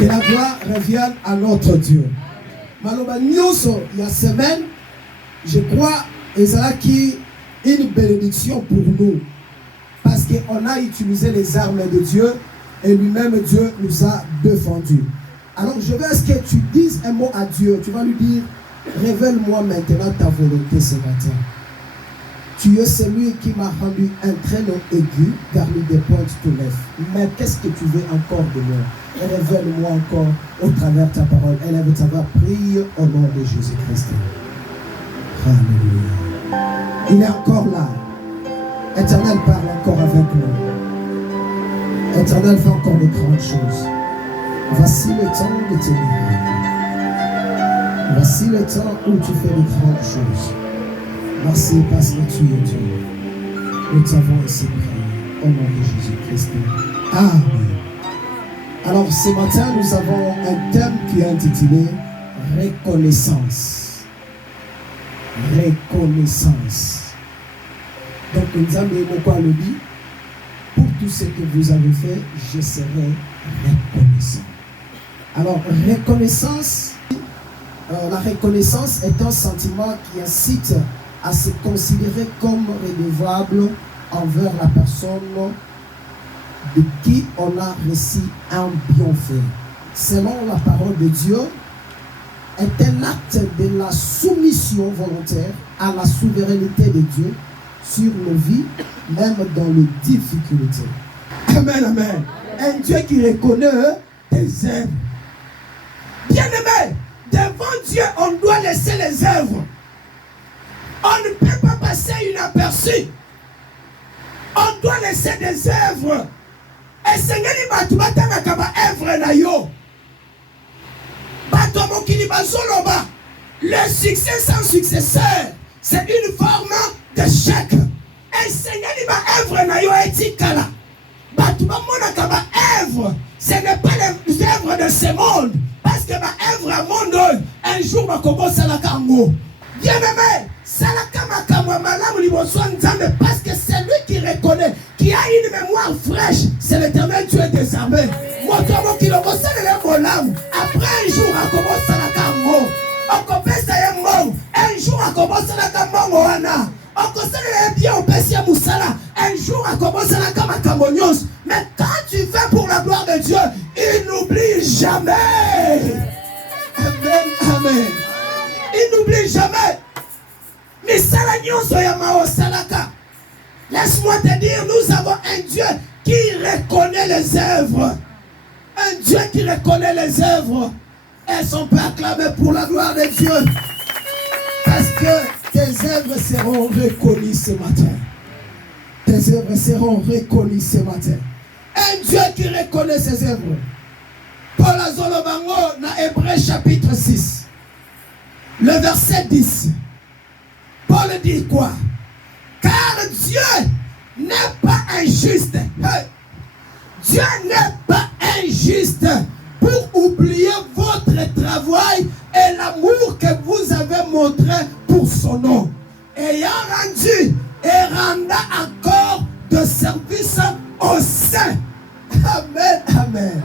Que la gloire revienne à notre Dieu. Maloba nyonso il y a semaine, je crois, et c'est qui une bénédiction pour nous. Parce qu'on a utilisé les armes de Dieu et lui-même Dieu nous a défendus. Alors je veux est-ce que tu dises un mot à Dieu. Tu vas lui dire, révèle-moi maintenant ta volonté ce matin. Tu es celui qui m'a rendu un traîneau aigu, car lui des pointes tout neuf. Mais qu'est-ce que tu veux encore de moi? Révèle-moi encore au travers de ta parole. Élève ta voix, prie au nom de Jésus-Christ. Alléluia. Il est encore là. Éternel parle encore avec nous. Éternel fait encore de grandes choses. Voici le temps de tes miracles. Voici le temps où tu fais de grandes choses. Merci parce que tu es Dieu. Nous t'avons ainsi prié au nom de Jésus-Christ. Amen. Alors ce matin, nous avons un thème qui est intitulé Reconnaissance. Reconnaissance. Donc nous avons quoi le dit? Pour tout ce que vous avez fait, je serai reconnaissant. Alors reconnaissance, la reconnaissance est un sentiment qui incite à se considérer comme redevable envers la personne de qui on a reçu un bienfait. Selon la parole de Dieu, est un acte de la soumission volontaire à la souveraineté de Dieu sur nos vies, même dans les difficultés. Amen, amen. Un Dieu qui reconnaît tes œuvres. Bien-aimé, devant Dieu, on doit laisser les œuvres. On ne peut pas passer inaperçu. On doit laisser des œuvres. Et Seigneur, il va te mettre œuvre na yo. Le succès sans successeur, c'est une forme d'échec. Et Seigneur, il va œuvre na yo etikala. Œuvre, ce n'est pas les œuvres de ce monde. Parce que ma œuvre à mon monde, un jour ma commence à la kango. Bien aimé, parce que c'est lui qui reconnaît, qui a une mémoire fraîche, c'est l'Éternel Dieu des armées. Après un jour, on commence à la kango. On commence à mort. Un jour, on commence à la kango. On commence à bien au Pessia Moussala. Un jour, on commence à la kamonyos. Mais quand tu fais pour la gloire de Dieu, il n'oublie jamais. Amen, amen. Il n'oublie jamais. Laisse-moi te dire, nous avons un Dieu qui reconnaît les œuvres. Un Dieu qui reconnaît les œuvres. Est-ce qu'on peut acclamer pour la gloire de Dieu? Parce que tes œuvres seront reconnues ce matin. Tes œuvres seront reconnues ce matin. Un Dieu qui reconnaît ses œuvres. Paul Azolobango, dans Hébreux chapitre 6, le verset 10. Paul dit quoi? Car Dieu n'est pas injuste. Dieu n'est pas injuste pour oublier votre travail et l'amour que vous avez montré pour son nom. Ayant rendu et rendant encore de service au sein. Amen, amen.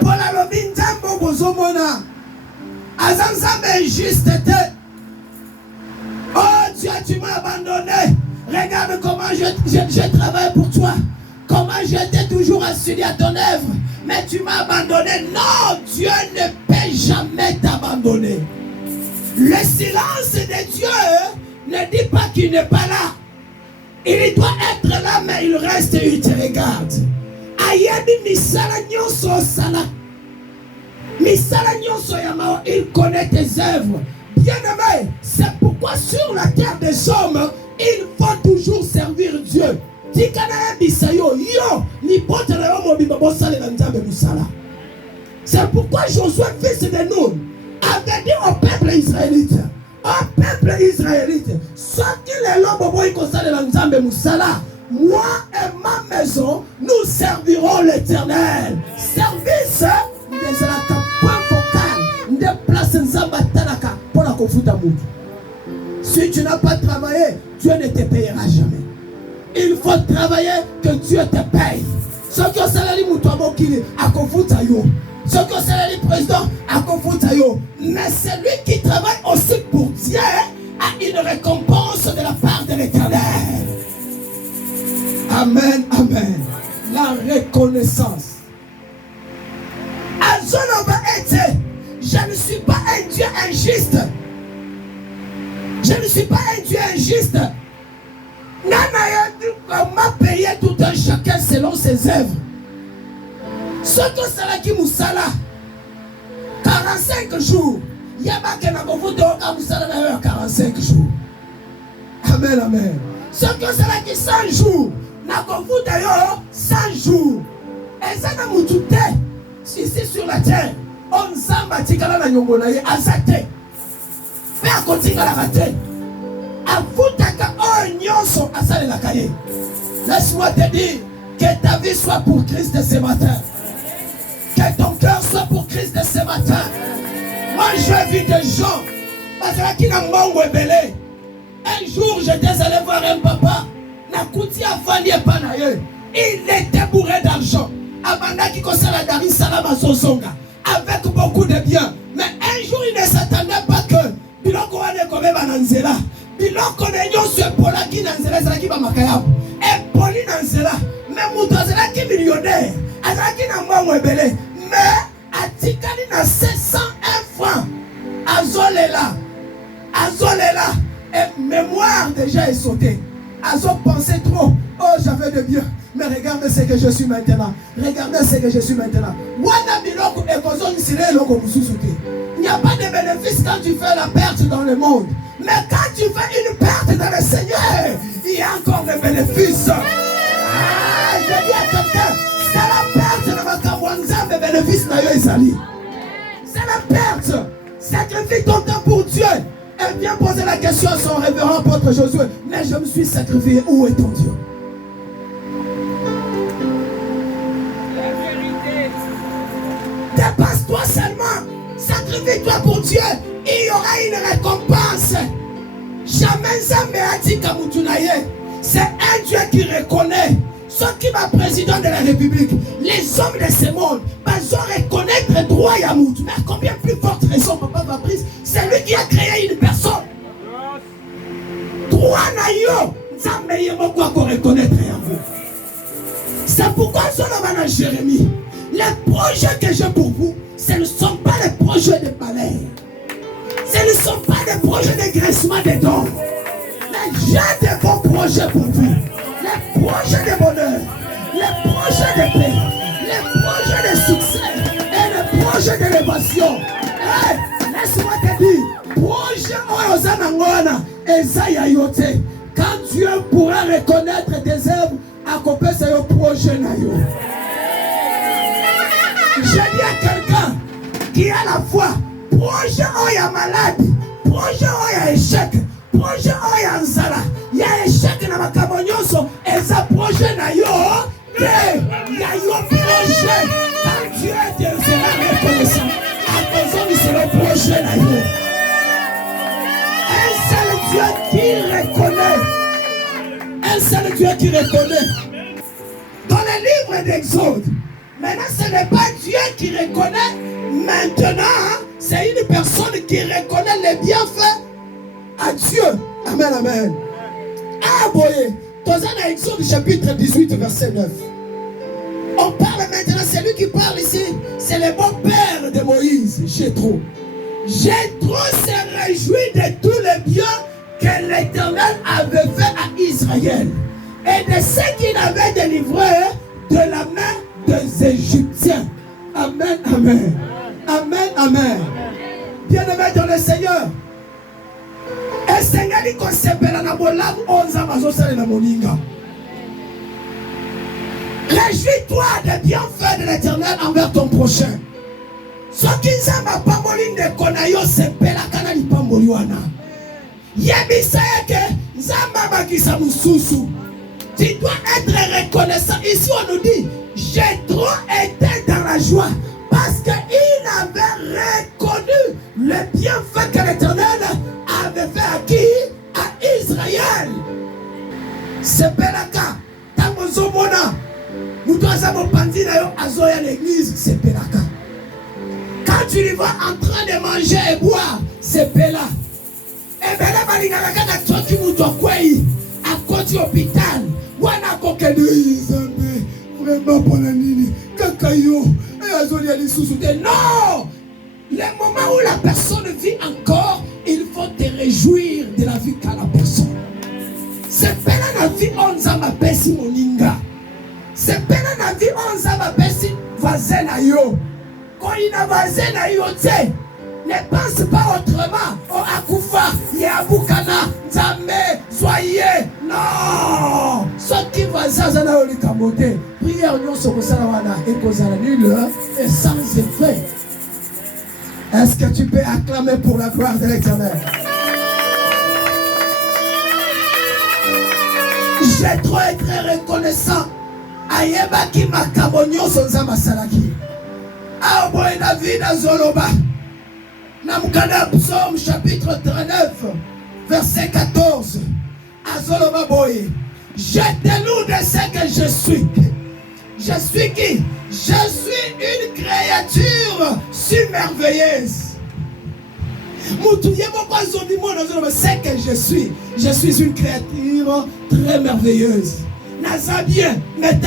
Paul Alobintambo Bozomona. Azanzambe injusteté. Oh Dieu, tu m'as abandonné. Regarde comment je travaille pour toi. Comment j'étais toujours assis à ton œuvre. Mais tu m'as abandonné. Non, Dieu ne peut jamais t'abandonner. Le silence de Dieu ne dit pas qu'il n'est pas là. Il doit être là, mais il reste et il te regarde. Ayabi misala nyonso sala. Misala nyonso yamao, il connaît tes œuvres. Bien-aimé, c'est pourquoi sur la terre des hommes, il faut toujours servir Dieu. C'est pourquoi Josué, fils de Nun, avait dit au peuple israélite, sorti les lobes, moi et ma maison, nous servirons l'Éternel. Service des point focal, des places Nzambatanaka pour la confuta. Si tu n'as pas travaillé, Dieu ne te payera jamais. Il faut travailler que Dieu te paye. Ce que c'est le Moutouamokili, à Kofutayo. Ce que c'est le président, à Kofutayo. Mais celui qui travaille aussi pour Dieu a une récompense de la part de l'Éternel. Amen, amen. La reconnaissance. Je ne suis pas un Dieu injuste. Je ne suis pas un Dieu injuste. On m'a payé tout un chacun selon ses œuvres. Ce que c'est là qui moussala 45 jours. Il y a pas que n'a vous donner moussala 45 jours. Amen, amen. Ce que c'est là qui 100 jours. N'a vous d'ailleurs 100 jours. Et ça n'a moutoute ici sur la terre. On s'en tikala na nyongola ye azate. Faire continuer la rater. Avutaka o nyonso asale la kaye. Laisse-moi te dire que ta vie soit pour Christ ce matin. Que ton cœur soit pour Christ ce matin. Moi je vis des gens parce qu'il n'a pas belé. Un jour j'étais allé voir un papa. Nakuti afandi epanaye. Il était bourré d'argent. Abanda qui concerne la Dar es Salaam à Sosonga. Avec beaucoup de biens. Mais un jour, il ne s'attendait pas que Biloko wane kome bananzela. Biloko ne nyonso epola ki nanzela ezala ki ba makayabo. Epoli nanzela. Mais mutu azala ki millionnaire. Azala ki na mwango ebele. Mais atikali na 701 francs. Azolela. Azolela. Et mémoire déjà est sautée. Azo pensait trop. Oh, j'avais de biens. Mais regardez ce que je suis maintenant. Regardez ce que je suis maintenant. Il n'y a pas de bénéfice quand tu fais la perte dans le monde. Mais quand tu fais une perte dans le Seigneur, il y a encore des bénéfices. Ah, je dis à quelqu'un, c'est la perte de ma kawanza, des bénéfices. C'est la perte. Sacrifie ton temps pour Dieu. Elle vient poser la question à son révérend apôtre Josué. Mais je me suis sacrifié. Où est ton Dieu? Dépasse-toi seulement. Sacrifie-toi pour Dieu. Il y aura une récompense. Jamais Zambeati Kamutunaye. C'est un Dieu qui reconnaît. Ce qui va président de la République. Les hommes de ce monde. Ils ont reconnaître droit à Moutou. Mais combien plus forte raison, papa Fabrice, c'est lui qui a créé une personne. Droit naïo. Zambeye moko ko reconnaître à vous. C'est pourquoi Solomon a Jérémie. Les projets que j'ai pour vous, ce ne sont pas les projets de malheur. Ce ne sont pas des projets de graissement des dents. Mais j'ai de bons projets pour vous. Les projets de bonheur, les projets de paix, les projets de succès et les projets d'élévation. Hey, laisse-moi te dire, projet Oyozanangona et Zayayote. Quand Dieu pourra reconnaître tes œuvres, à côté de ce projet nayo. Je dis à quelqu'un qui a la foi, projet où il y a maladie, projet où il y a échec, projet où il y a nzala, il y a échec dans ma cabonyoso, et ça projet na yo, il y a yo projet, quand Dieu te sera reconnaissant, à cause de ce projet na yo. Un seul Dieu qui reconnaît, un seul Dieu qui reconnaît. Dans le livre d'Exode, maintenant, ce n'est pas Dieu qui reconnaît. Maintenant, c'est une personne qui reconnaît les bienfaits à Dieu. Amen, amen. Ah, boye. Dans un Exode chapitre 18, verset 9. On parle maintenant, c'est lui qui parle ici. C'est le bon père de Moïse, Jéthro. Jéthro se réjouit de tous les biens que l'Éternel avait fait à Israël. Et de ce qu'il avait délivré de la main des Égyptiens. Amen, amen. Amen, amen. Bien-aimé dans le Seigneur. Et Seigneur dit qu'on s'appelle na bolam 11 ans mazosale na moninga. Réjouis-toi des bienfaits de l'Éternel envers ton prochain. Ce qui n'ont pas moline de konayo s'appelle à kanali pamboliwana. Yebisa que Zamba bakisa mususu. Tu dois être reconnaissant. Ici on nous dit Jéthro était dans la joie parce qu'il avait reconnu le bienfait que l'Éternel avait fait à qui? À Israël. C'est Belaka. Tamozomona. Nous l'église, c'est Pelaka. Quand tu le vois en train de manger et boire, c'est Pela. Et bien là, à côté de l'hôpital, vraiment pour la nini, kakayo, non! Le moment où la personne vit encore, il faut te réjouir de la vie qu'a la personne. C'est pas la vie on zama pesi moninga. C'est pas la vie on zama pesi voisin na yo. Quand il a voisin na yo tse, ne pense pas autrement. Oh akufa, yabukana, zame, soyez. Non! Ce qui voisin zana oli kamote. Prière nyon sokosala wana ekozala nul et sans effet. Est-ce que tu peux acclamer pour la gloire de l'Éternel? J'ai trop été reconnaissant. Ayeba ki makabonyo sonza masalaki. Aoboy David azoloba. Namukana Psaume chapitre 39, verset 14. Azoloba boy. Je te loue de ce que je suis. Je suis qui? Je suis une créature submerveilleuse. C'est que je suis. Je suis une créature très merveilleuse. Naza bien. Mais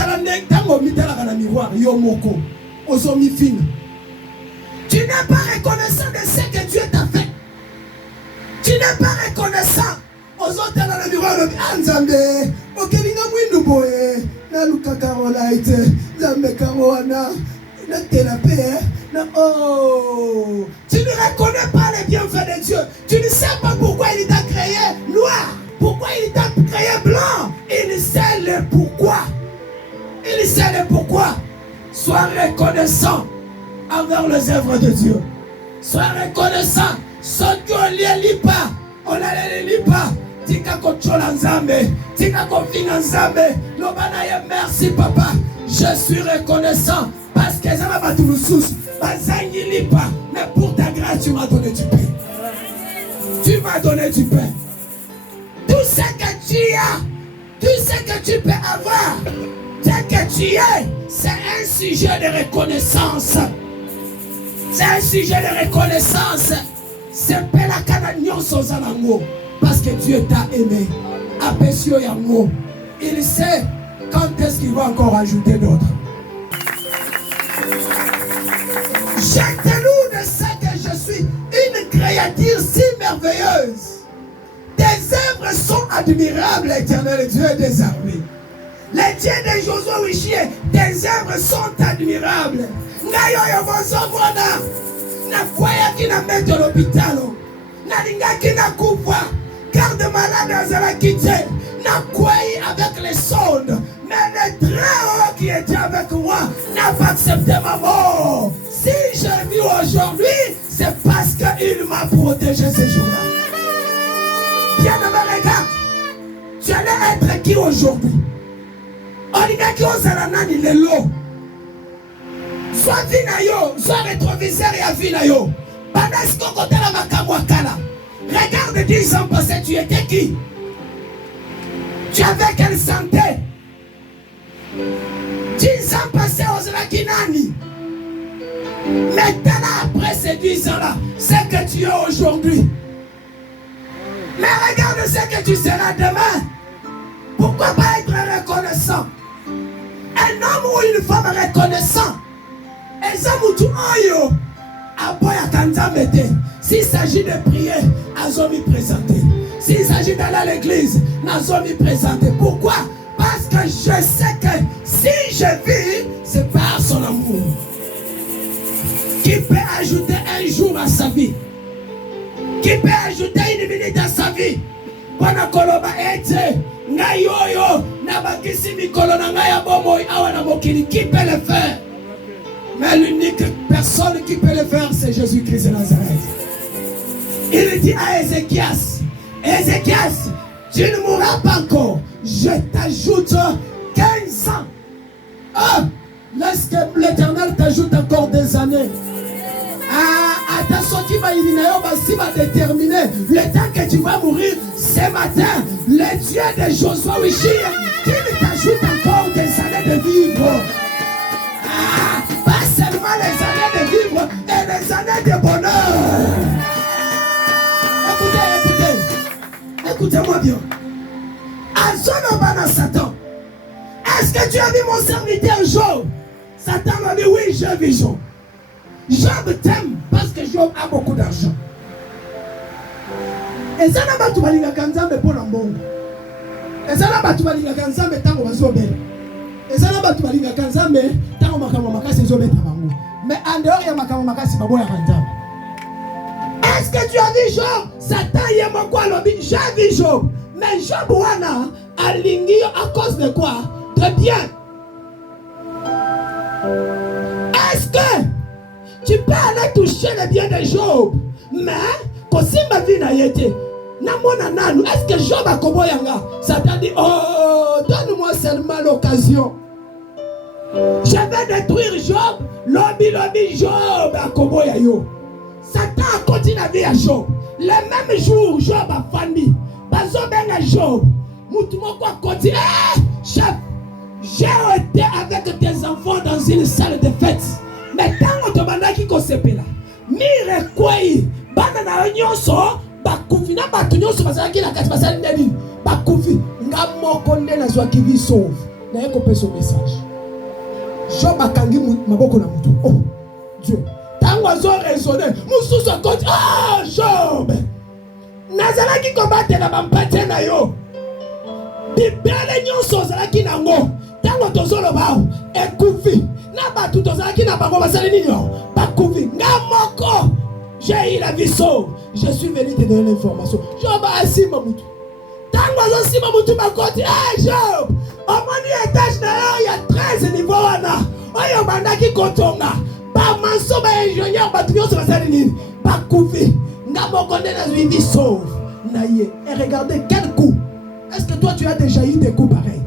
tu n'es pas reconnaissant de ce que Dieu t'a fait. Tu n'es pas reconnaissant. Aux autres dans le miroir, Anzambe, Okelina Winduboe, Naluka Karolaite, Zambe Karoana, oh, tu ne reconnais pas les bienfaits de Dieu. Tu ne sais pas pourquoi il t'a créé noir, pourquoi il t'a créé blanc. Il sait le pourquoi. Il sait le pourquoi. Sois reconnaissant envers les œuvres de Dieu. Sois reconnaissant. Ce qu'on ne lit pas, on ne les lit pas. Tika kochola nzambe, tika kofina nzambe. Lobanaye merci papa. Je suis reconnaissant parce que ça m'a battu le sous. Mais pour ta grâce tu m'as donné du pain. Tu m'as donné du pain. Tout ce que tu as, tout ce que tu peux avoir, tel que tu es, c'est un sujet de reconnaissance. C'est un sujet de reconnaissance. C'est pas la canadienne sans amour. Parce que Dieu t'a aimé. Apprécieux Yango. Il sait quand est-ce qu'il va encore ajouter d'autres. Je te loue de ce que je suis une créature si merveilleuse. Tes œuvres sont admirables, Éternel Dieu des armées. Les dieux de Josué Wichie, tes œuvres sont admirables. Nayo yovozobona. Na kwaya qui n'a mis de l'hôpital. Na linga qui n'a couvert. Garde malade à la quitter. N'a kwaya avec les sondes. Mais le très haut qui était avec moi n'a pas accepté ma mort. Si je vis aujourd'hui, c'est parce qu'il m'a protégé ces jours-là. Bien aimé, regarde. Tu allais être qui aujourd'hui? On dit que on s'en a nani le lot. Soit vinayo, soit rétroviseur et à vinayo. Pendant ce qu'on compte la makamwakala. Regarde 10 ans passés, tu étais qui? Tu avais quelle santé? 10 ans passés, aux Lakinani. Maintenant, après ces 10 ans-là, c'est que tu es aujourd'hui. Mais regarde ce que tu seras demain. Pourquoi pas être reconnaissant? Un homme ou une femme reconnaissant. S'il s'agit de prier, Azomi présenté. S'il s'agit d'aller à l'église, Nazomi présenté. Pourquoi? Parce que je sais que si je vis, c'est par son amour. Qui peut ajouter un jour à sa vie? Qui peut ajouter une minute à sa vie? Wana koloba ete ngayoyo nabakisi mikolo na ngaya bomoy awana mokili. Qui peut le faire? Mais l'unique personne qui peut le faire, c'est Jésus-Christ de Nazareth. Il dit à Ézéchias, Ézéchias, tu ne mourras pas encore. Je t'ajoute 15 ans. Ah, laisse que l'Éternel t'ajoute encore des années. Ah, attention qui va déterminer le temps que tu vas mourir ce matin. Le Dieu de Josué Wichie, qui t'ajoute encore des années de vivre. de bonheur. Écoutez-moi bien. Azonobana Satan. Est-ce que tu as vu mon serviteur Job? Satan m'a dit oui, j'ai vu Job. Job t'aime parce que Job a beaucoup d'argent. Et ça n'a pas tout balinga kanzambe pour l'ambongo. Et ça n'a pas tout balinga kanzambe tango bazobela. Et ça n'a pas tout balinga kanzambe tango makambo makasi zobeta bango. Mais en dehors ya makambo makasi baboya kanzambe. Est-ce que tu as vu Job? Satan yema kwa lobi, j'ai vu Job. Mais Job wana alingi à cause de quoi? Très bien. Est-ce que tu peux aller toucher le bien de Job? Mais quand si ma vie n'a été, est-ce que Job a koboyanga? Satan dit, oh, donne-moi seulement l'occasion. Je vais détruire Job. Lobby, Job a koboyayo. Satan a continué à vivre à Job. Le même jour, Job a fandi. Bazo benga Job. Moutumoko a continué. Chef, j'ai été avec tes enfants dans une salle de fête. Mais tant que tu m'as dit qu'on s'est là, mire quoi? Banana nyonso bakufi na batu nyonso bazalaki na kati basali ndeni bakufi ngamoko nde na zwa kivi sauve na yeko peso message. Job akangi maboko na mutu. Oh Dieu. Tango azo raisonner mususu akoti Job. Nazalaki kombattre na bampate na yo. Bibele nyonso zalaki nango. Tango tozoloba ekufi na batu tozalaki na bango basali nini yo bakufi ngamoko. J'ai eu la vie sauve. Je suis venu te donner l'information. Job a assis Mamoutou. Tango azo si Mamoutou bakoti. Job, au moins étage na yo, il y a 13 niveaux wana. Oyo bandaki kotonga. Ba manso ba ingénieur ba tunyo so basali nini. Ba kufi. Ngamoko nde na vie sauve. Na ye. Et regardez quel coup. Est-ce que toi tu as déjà eu des coups pareils?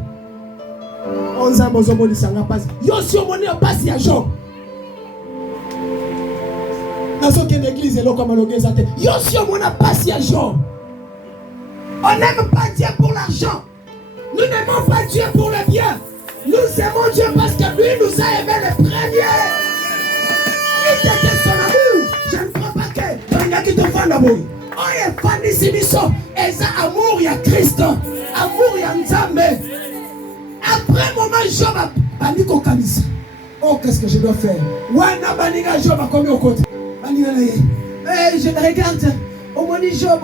Onza bozobo lisanga passe. Yo si omoni passe ya Job. Dans une église, et là, comme on a dit, yo si on a passé à Job. On n'aime pas Dieu pour l'argent. Nous n'aimons pas Dieu pour le bien. Nous aimons Dieu parce que lui nous a aimés les premiers. Il était son amour. Je ne crois pas que il y a qui te font l'amour. Oh, il y a Fanny Simiso. Et ça, amour, il y a Christ. Amour, il y a Nzambe. Après un moment, Job a dit qu'on camisa. Oh, qu'est-ce que je dois faire? Wana baniga Job a commis au côté. Je regarde au moins Job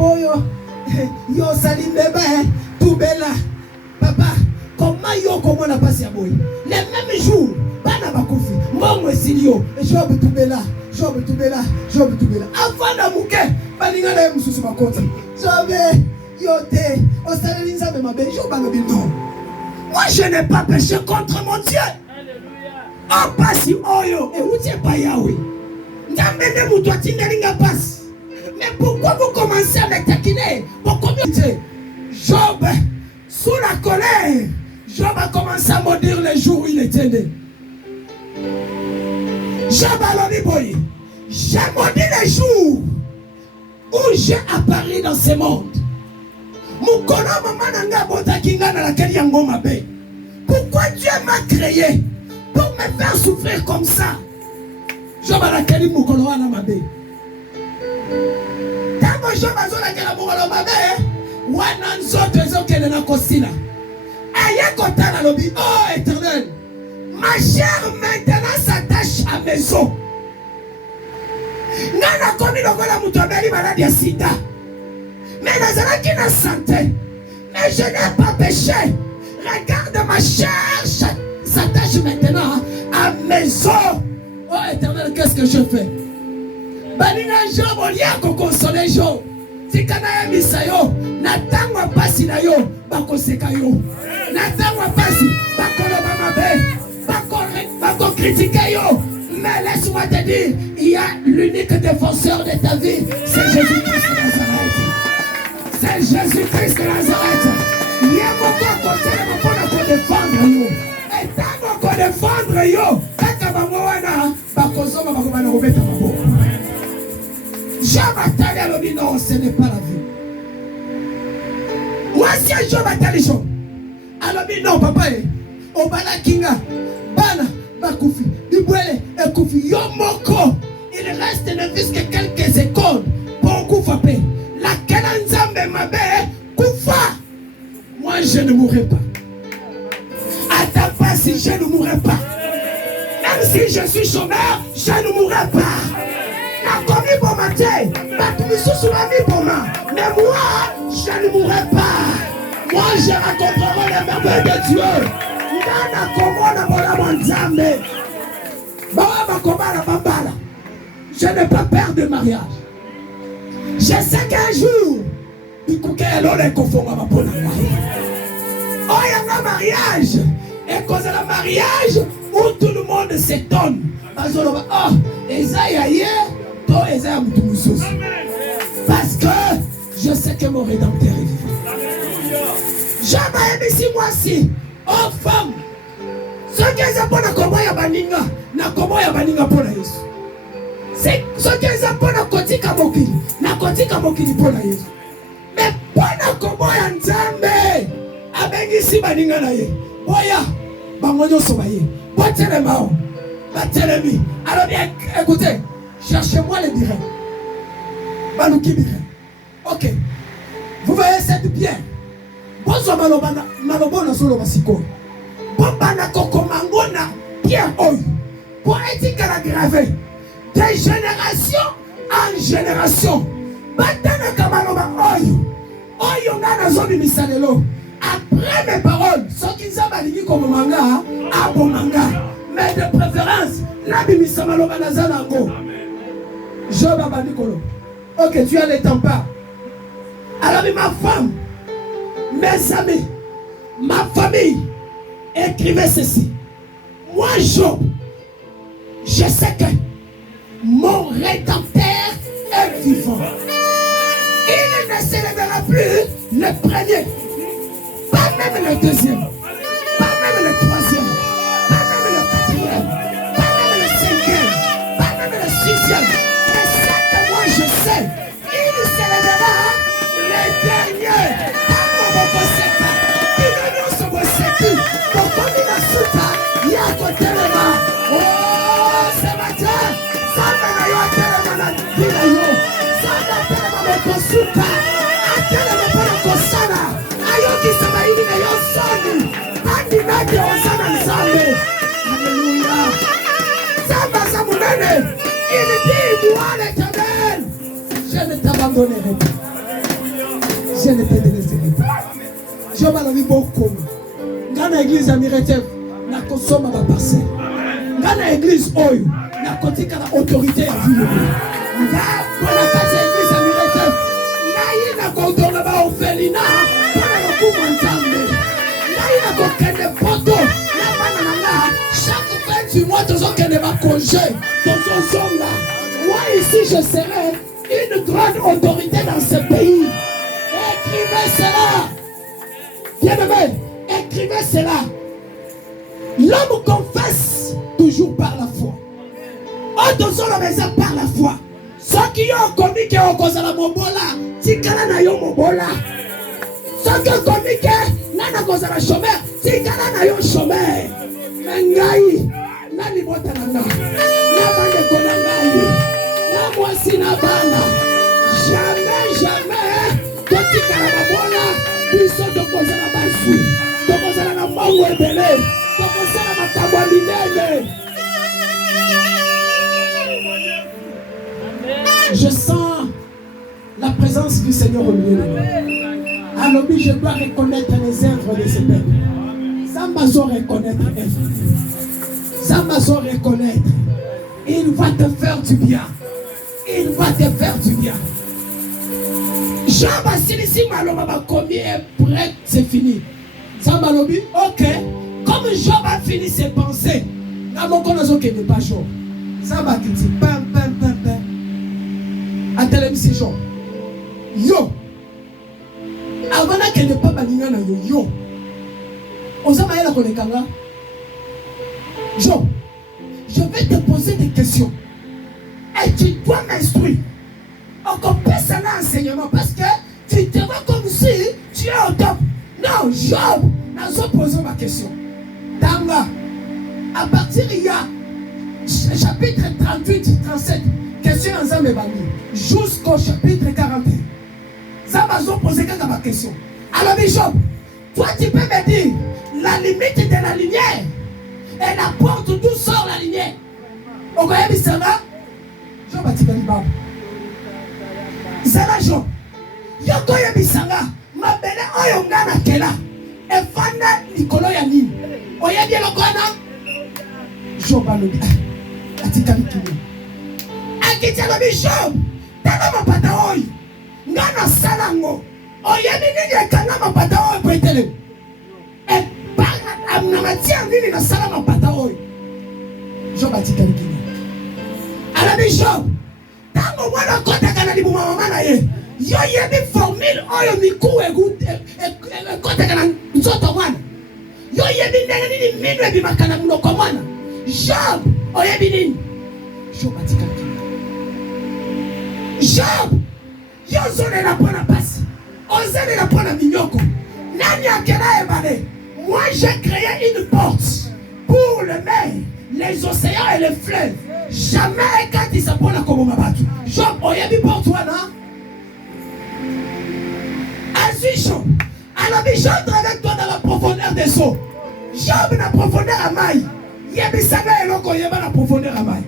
yo salim bébé tout bella papa comment yo comment on a passé à boy les mêmes jours bana bakufi mbongo esilio Job tout bella avant d'amuke baninga na mususu bakota Job yo te o saleli nzambe mabe Job alobi non moi je n'ai pas péché contre mon Dieu. Alléluia. Oh pasi oyo et où tu pas Yahweh. Mais pourquoi vous commencez à me taquiner? Pourquoi Job, sous la colère, Job a commencé à maudire les jours où il était né. Job a dit, j'ai maudit les jours où j'ai apparu dans ce monde. Pourquoi Dieu m'a créé pour me faire souffrir comme ça? Job a laquelle mukolo wana mabe. Tango Job a zola kela mukolo mabe. Wana nzoto ezokende na kosila. Aye kotana lobi. Oh Éternel, ma chair maintenant s'attache à mes os. Nana komi lokola mutu abeli maladi ya sida. Mais nazalaki na santé. Mais je n'ai pas péché. Regarde, ma chair s'attache maintenant à mes os. Oh Éternel, qu'est-ce que je fais? Baninga Job olia ko consoler Job. Tikana ya misayo, natangwa pasi na yo, bakoseka yo. Natangwa pasi, bakoloba mabe, bako critiquer yo. Mais laisse-moi te dire, il y a l'unique défenseur de ta vie, c'est Jésus-Christ de Nazareth. C'est Jésus-Christ de Nazareth. Il y a beaucoup pour défendre yo. Et tant qu'on défendre yo, Job a dit non, ce n'est pas la vie. Moi, si Job a dit Job, alors non, papa, Obala Kinga, Bana, Bakufi, Bibwele, Ekufi, Yomoko, il reste refuse que quelques secondes pour couper. Laquelle ensemble ma belle, koufa. Moi, je ne mourrai pas. À ta place, si je ne mourrai pas. Même si je suis chômeur, je ne mourrai pas. La commis pour ma tête, mais moi, je ne mourrai pas. Moi, je rencontrerai les merveilles de Dieu. Je n'ai pas peur de mariage. Je sais qu'un jour, il y a un mariage. Et cause de mariage, où tout le monde s'étonne. Oh, parce que je sais que mon Rédempteur est vivant. Jamais ici, moi-ci. Oh, femme. Ce qui est bon à comment ya baninga, na comment ya baninga pour la Yesu. C'est ce qui est bon à kotika mokili, na kotika mokili pour la Yesu. Mais bon à comment ya nzambe, abengi si baninga na ye. Boya, bangonyo sobaye. Botelema mao, batelemi. Alors bien, écoutez, cherchez-moi les birets. Balouki birets. Ok. Vous voyez cette pierre. Bonsoir malobana solo basiko. Bambana kokomangona pierre oyo. Pour être gravé de génération en génération. Batana kamaloba oyo. Oyo ngana zobi misalelo. Après mes paroles, ceux qui savent aller comme manga, à bon manga. Mais de préférence, la bimisa maloba nazanango. Je babani kolo. Ok, tu as les temps pas. Alors ma femme, mes amis, ma famille, écrivez ceci. Moi, Job, je sais que mon Rédempteur est vivant. Il ne s'élèvera plus le premier, pas même le deuxième, pas même le troisième, pas même le quatrième, pas même le cinquième, pas même le sixième. Mais ça que moi je sais, il s'élèvera le dernier. Oh, ce matin, ça m'a eu à tellement je ne t'abandonnerai pas. Je ne te délaisserai pas. Je vais la beaucoup. Dans l'église américaine, na kosoma ba parcelle. Dans l'église oyo, na kotika na autorité ya vie. Nga bona kati l'église américaine, na yina ko dona ba ofelina, bona ko kumantambe. Na yina ko kende poto, na bana nanga, chaque fin du mois tous on kende ba congé, tous on songa. Moi ici je serai une grande autorité dans ce pays. Écrivez cela. Bien-aimé, écrivez cela. L'homme confesse toujours par la foi. Autour la maison par la foi. Ceux qui ont commis qui ont causé la mobola, si kana na yo mobola. Ceux qui ont commis que nana causé la chômeur, si kana na yo chômeur. Mengai, nani bota nana, na bande konangai, na mwasi na bana. Jamais, jamais, quand kana mobola, biso de causé la basu, de causé la mango ebele. Je sens la présence du Seigneur au milieu de nous. Alors oui, je dois reconnaître les œuvres de ce peuple. Zambazo reconnaître Zambazo reconnaître. Il va te faire du bien. Il va te faire du bien. Jean Basilisi Maloma commis est prêt, c'est fini. Zambalobi, ok. Comme Job a fini ses pensées, n'a mon connaissance qui n'est pas Job. Ça va qui dit pam. À tel c'est Job. Yo. Avant qu'elle ne pas balinga na yo. On s'en va la konekanga. Job, je vais te poser des questions. Et tu dois m'instruire. Encore plus ça l'enseignement parce que tu te vois comme si tu es au top. Non, Job, n'a pas posé ma question. Tanga, à partir il y a chapitre 38-37, question ensemble jusqu'au chapitre 41. Ça va se poser quelques questions. Alors, Bishop, toi, tu peux me dire la limite de la lumière et la porte d'où sort la lumière. Vous voyez, Bissanga? Job a dit Baba. Zala Job. Yokoye Bissanga. Ma belle, oyongana kela. Et Fanda Nicolo Yanni. Oye bien le Kona? Job a le Atikali Kili. Akitalo Bishop. Tana mapata oyi. Ngana salango. Oye nini yakana mapata oyi kwetele. Et par amnamatia nini na sala mapata oyi. Job Atikali Kili. Alors Bishop. Tango mwana kota kana libu mama na ye. Yo yebi formule oyo miku kota kana nzoto mwana. Yo yebi nini minu ebi makana mnoko mwana. Job oyebi nini. Job Atikali Kili. Job, yo zone la pona passe, ozone la pona mignoko. Nani akena ebale. Moi j'ai créé une porte pour le mer, les océans et les fleuves. Jamais quand il s'appelle comme Mabatu. Job, oyebi porte wana. Azui Job. Alors Job avec toi dans la profondeur des eaux. Job na profondeur à maille. Yebi saga eloko yeba na profondeur à maille.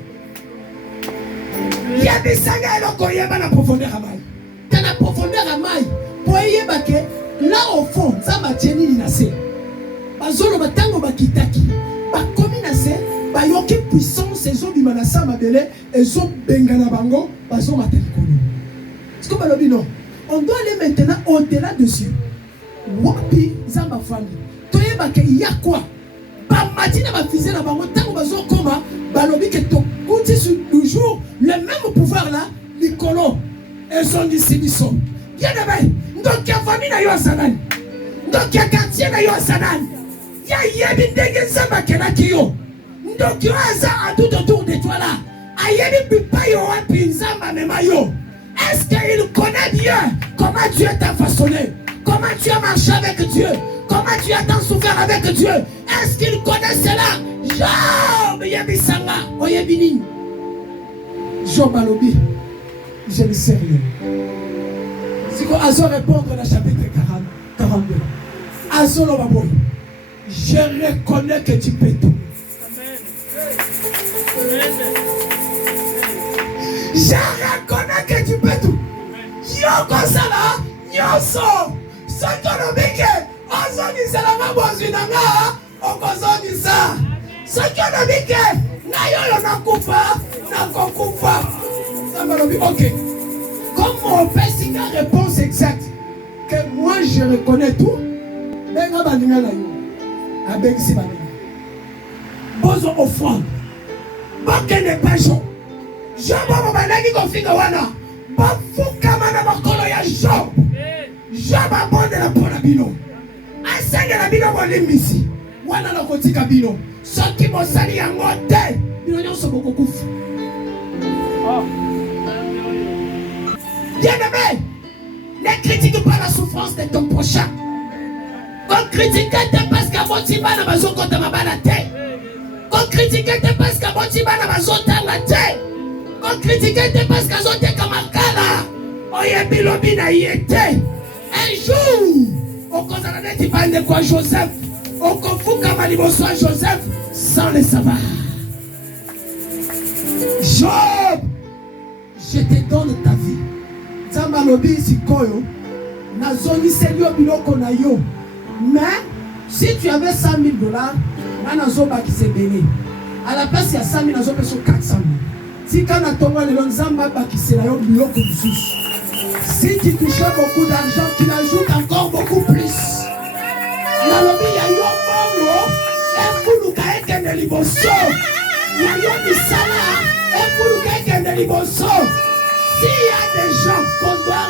Il y a des sagas qui sont dans la profondeur à maille. Dans la profondeur à maille, pour y aller, là au fond, ça va tenir l'inasé. Bazolo batango bakitaki, bakominase, bayoki puissance, ezo bimanasa mabele, ezo bengana bango, bazo matelikolo. Est-ce que balobi non? On doit aller maintenant au-delà de Dieu. Wapi zamba fani. Toye bake ya quoi? Ba matina ba fizé na bango tango bazo koma, balobi ke to kuti sur toujours le même pouvoir là, Nicolo, et son disciple. Bien aimé, donc il y a famille na yo sanani. Donc il y a quartier na yo sanani. Il y a yebi ndenge zamba kena kiyo. Donc yo aza à tout autour de toi là. Ayebi pipa yo wapi nzamba mema yo. Est-ce qu'il connaît bien comment Dieu t'a façonné? Comment tu as marché avec Dieu? Comment tu as tant souffert avec Dieu? Est-ce qu'il connaît cela? Job yebi sanga, oyebi nini? Job Alobi, je ne sais rien. Si on a répondre dans le chapitre 42. Azolo Baboy, je reconnais que tu peux tout. Je reconnais que tu peux tout. Yoko Sala, Nyoso, Sokonomike, Ozoni Salama Bozinanga, Okozoni Sa, Sokonomike, Nayo Nakufa, Nakokufa. Ok. Comme mon père, c'est une réponse exacte, que moi je reconnais tout, mais je vais vous dire, avec ces bananes. Bozo offrande. Boke n'est pas Job. Job a banaki konfika wana. Bafuka mana makolo ya Job. Job a bonde la pona bino. Asenge la bino bolimbisi. Wana na kotika bino. Soki mosali yango te. Bino nyonso bokokufa. Bien-aimé, ne critique pas la souffrance de ton prochain. Quand critiquer te parce qu'à mon tiba na bazo kota mabala te. Quand critiquer te parce qu'à mon tiba na bazo tanga te. Quand critiquer te parce qu'à zote kamakala. Oye bilobi na yete. Un jour, on constate des tipans de quoi Joseph. On confond comme liboso à Joseph sans le savoir. Job, je te donne ta vie. Zamba lobi sikoyo. Nazoni selio biloko na yo. Mais si tu avais 100 000 $, Nanazoba qui s'est béni. À la place, il y a 100 000, Nazoba sur 400 000. Si quand on a tombé le Nzamba qui s'est là, si tu touchais beaucoup d'argent, tu l'ajoutes encore beaucoup plus. Nalobi, il y a eu un mort, et pour nous caïque de liboso. Il y a eu un misala, et pour nous caïque de liboso. S'il y a des gens qu'on doit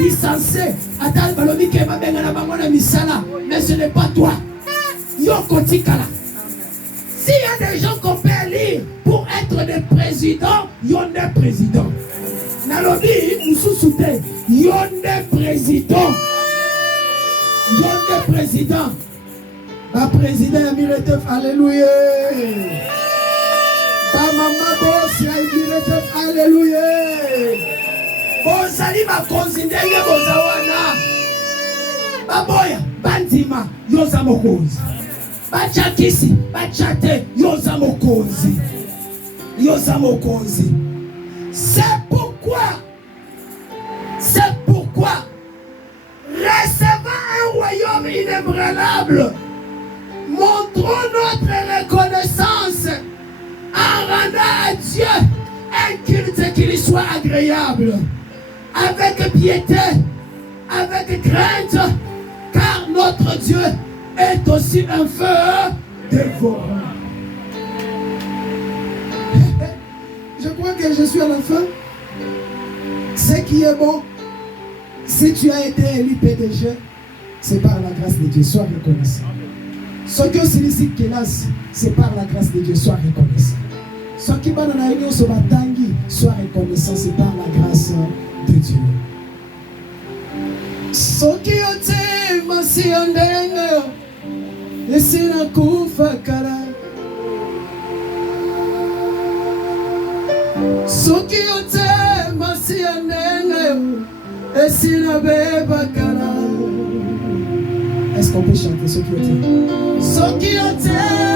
licencier, attends, Balobi qui va bien à la maman de misala, mais ce n'est pas toi. Yoko Tikala. S'il y a des gens qu'on peut élire pour être des présidents, yon des présidents. Nalobi, Moussoussouté, yon des présidents. Yon des présidents. Ma président Amiretef, alléluia. Ma maman boss, Amiretef, Alléluia. Bozali makonzi ndenge bozawana. Baboya, bandima, yoza mokonzi. Bachakisi, bachate, yoza mokonzi. Yoza mokonzi. C'est pourquoi, recevant un royaume inébranlable, montrons notre reconnaissance en rendant à Dieu un culte qui lui soit agréable, avec piété, avec crainte, car notre Dieu est aussi un feu dévorant. Je crois que je suis à la fin. Ce qui est bon, si tu as été élu PDG, c'est par la grâce de Dieu. Sois reconnaissant. Ce que c'est c'est par la grâce de Dieu. Sois reconnaissant. Ce qui va dans la réunion sur Batangi, sois reconnaissant. C'est par la grâce de Dieu. Ce qui est masi andenga, esina kufa kara. Soki yote masi andenga, esina beba kara. Est-ce qu'on peut chanter Soki yote? Soki yote